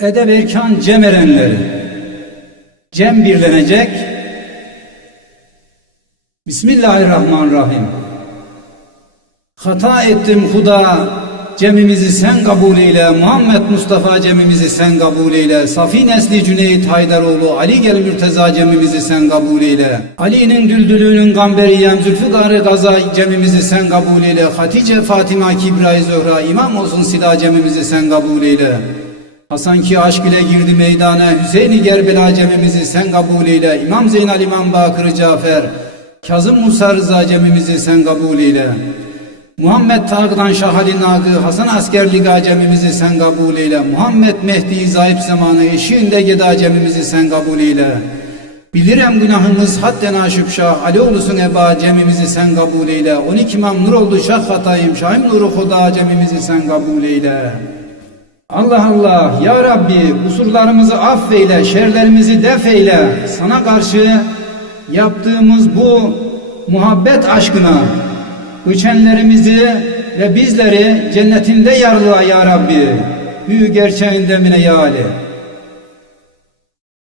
Edeb erkan cem erenleri, cem birlenecek. Bismillahirrahmanirrahim. Hata ettim Huda, cemimizi sen kabul eyle. Muhammed Mustafa cemimizi sen kabul eyle. Safi nesli Cüneyt Haydaroğlu Ali Gel Mürteza cemimizi sen kabul eyle. Ali'nin düldülüğünün gamberiyem Zülfikar-ı Gaza cemimizi sen kabul eyle. Hatice Fatıma Kibra-i Zöhra imam olsun Sida cemimizi sen kabul eyle. Hasan ki aşk ile girdi meydana, Hüseyin-i Gerbela cemimizi sen kabul eyle. İmam Zeynal İmam Bakır Cafer, Kazım Musa Rıza cemimizi sen kabul eyle. Muhammed Tağ'dan Şahali Nagı, Hasan Askerliga cemimizi sen kabul eyle. Muhammed Mehdi Zayıf Zamanı, eşiğinde Geda cemimizi sen kabul eyle. Bilirem günahımız hadden aşıp şah, Ali olusun eba cemimizi sen kabul eyle. 12 imam nur oldu şah hatayım, Şahim nuru Huda cemimizi sen kabul eyle. Allah Allah, ya Rabbi kusurlarımızı affeyle, şerlerimizi def eyle. Sana karşı yaptığımız bu muhabbet aşkına göçenlerimizi ve bizleri cennetinde yarlığa ya Rabbi. Hü gerçeğinde mine ya Ali.